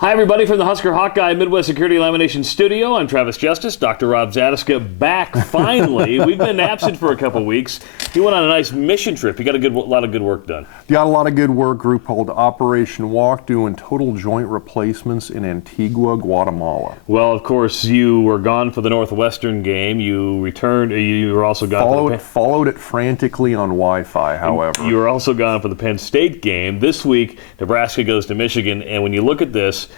Hi, everybody, from the Husker Hawkeye Midwest Security Lamination Studio. I'm Travis Justice. Dr. Rob Zadiska back finally. We've been absent for a couple weeks. He went on a nice mission trip. He got a lot of good work done. Got a lot of good work. Group called Operation Walk, doing total joint replacements in Antigua, Guatemala. Well, of course, you were gone for the Northwestern game. You returned. You were also gone. Followed it frantically on Wi-Fi. However, you were also gone for the Penn State game. This week, Nebraska goes to Michigan, and when you look at this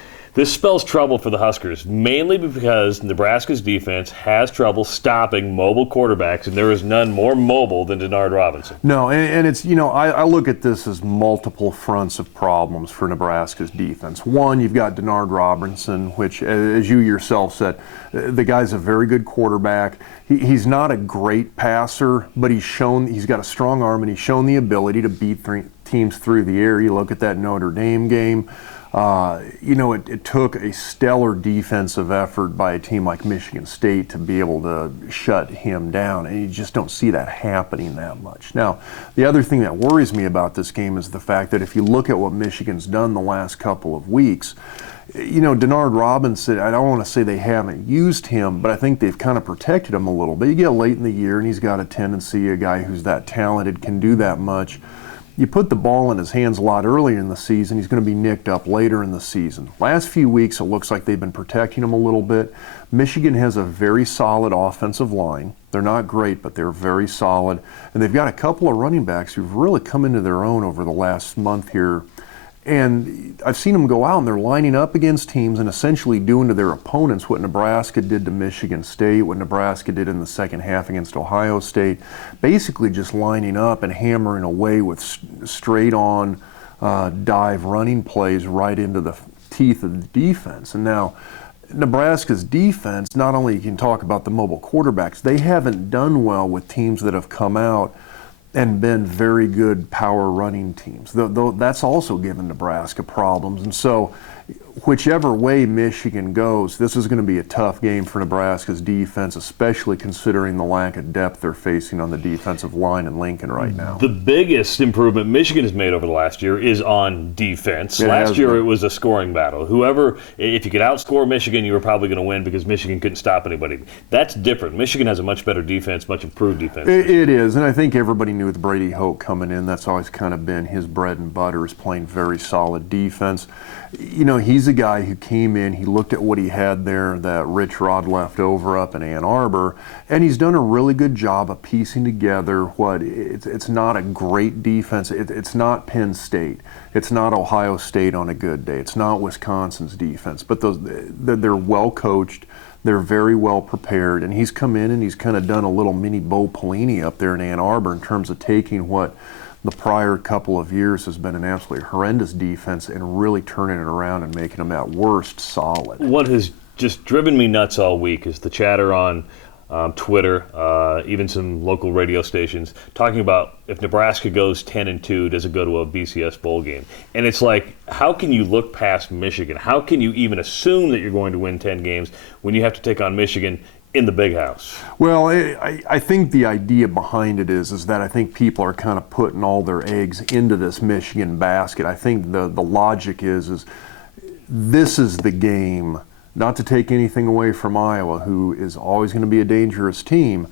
spells trouble for the Huskers, mainly because Nebraska's defense has trouble stopping mobile quarterbacks, and there is none more mobile than Denard Robinson. No, and it's, I look at this as multiple fronts of problems for Nebraska's defense. One, you've got Denard Robinson, which, as you yourself said, the guy's a very good quarterback. He's not a great passer, but he's got a strong arm, and he's shown the ability to beat teams through the air. You look at that Notre Dame game. It took a stellar defensive effort by a team like Michigan State to be able to shut him down, and you just don't see that happening that much. Now, the other thing that worries me about this game is the fact that if you look at what Michigan's done the last couple of weeks, Denard Robinson, I don't want to say they haven't used him, but I think they've kind of protected him a little bit. You get late in the year, and he's got a tendency, a guy who's that talented can do that much. You put the ball in his hands a lot earlier in the season, he's going to be nicked up later in the season. Last few weeks, it looks like they've been protecting him a little bit. Michigan has a very solid offensive line. They're not great, but they're very solid. And they've got a couple of running backs who've really come into their own over the last month here. And I've seen them go out and they're lining up against teams and essentially doing to their opponents what Nebraska did to Michigan State, what Nebraska did in the second half against Ohio State, basically just lining up and hammering away with straight on dive running plays right into the teeth of the defense. And now Nebraska's defense, not only you can talk about the mobile quarterbacks, they haven't done well with teams that have come out and been very good power running teams. Though that's also given Nebraska problems. And so whichever way Michigan goes, this is going to be a tough game for Nebraska's defense, especially considering the lack of depth they're facing on the defensive line in Lincoln right now. The biggest improvement Michigan has made over the last year is on defense. Last year it was a scoring battle. If you could outscore Michigan, you were probably going to win because Michigan couldn't stop anybody. That's different. Michigan has a much better defense, much improved defense. It is, and I think everybody knew with Brady Hoke coming in, that's always kind of been his bread and butter, is playing very solid defense. He's a guy who came in, he looked at what he had there, that Rich Rod left over up in Ann Arbor, and he's done a really good job of piecing together it's not a great defense. It's not Penn State. It's not Ohio State on a good day. It's not Wisconsin's defense. But they're well coached. They're very well prepared. And he's come in and he's kind of done a little mini Bo Pelini up there in Ann Arbor in terms of taking what the prior couple of years has been an absolutely horrendous defense and really turning it around and making them at worst solid. What has just driven me nuts all week is the chatter on Twitter, even some local radio stations, talking about if Nebraska goes 10-2, does it go to a BCS bowl game? And it's like, how can you look past Michigan? How can you even assume that you're going to win 10 games when you have to take on Michigan in the big house? Well, I think the idea behind it is that I think people are kind of putting all their eggs into this Michigan basket. I think the logic is this is the game, not to take anything away from Iowa, who is always going to be a dangerous team,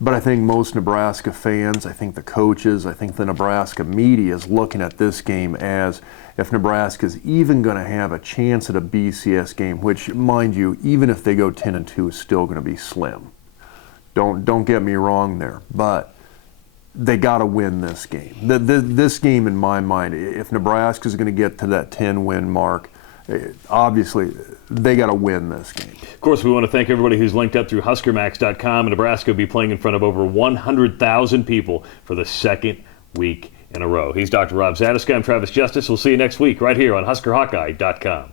but I think most Nebraska fans, I think the coaches, I think the Nebraska media is looking at this game as if Nebraska's even going to have a chance at a BCS game, which, mind you, even if they go 10-2, is still going to be slim. Don't get me wrong there, but they got to win this game. This game, in my mind, if Nebraska's going to get to that 10-win mark, obviously they got to win this game. Of course, we want to thank everybody who's linked up through HuskerMax.com. And Nebraska will be playing in front of over 100,000 people for the second week in a row. He's Dr. Rob Zadiska. I'm Travis Justice. We'll see you next week right here on HuskerHawkeye.com.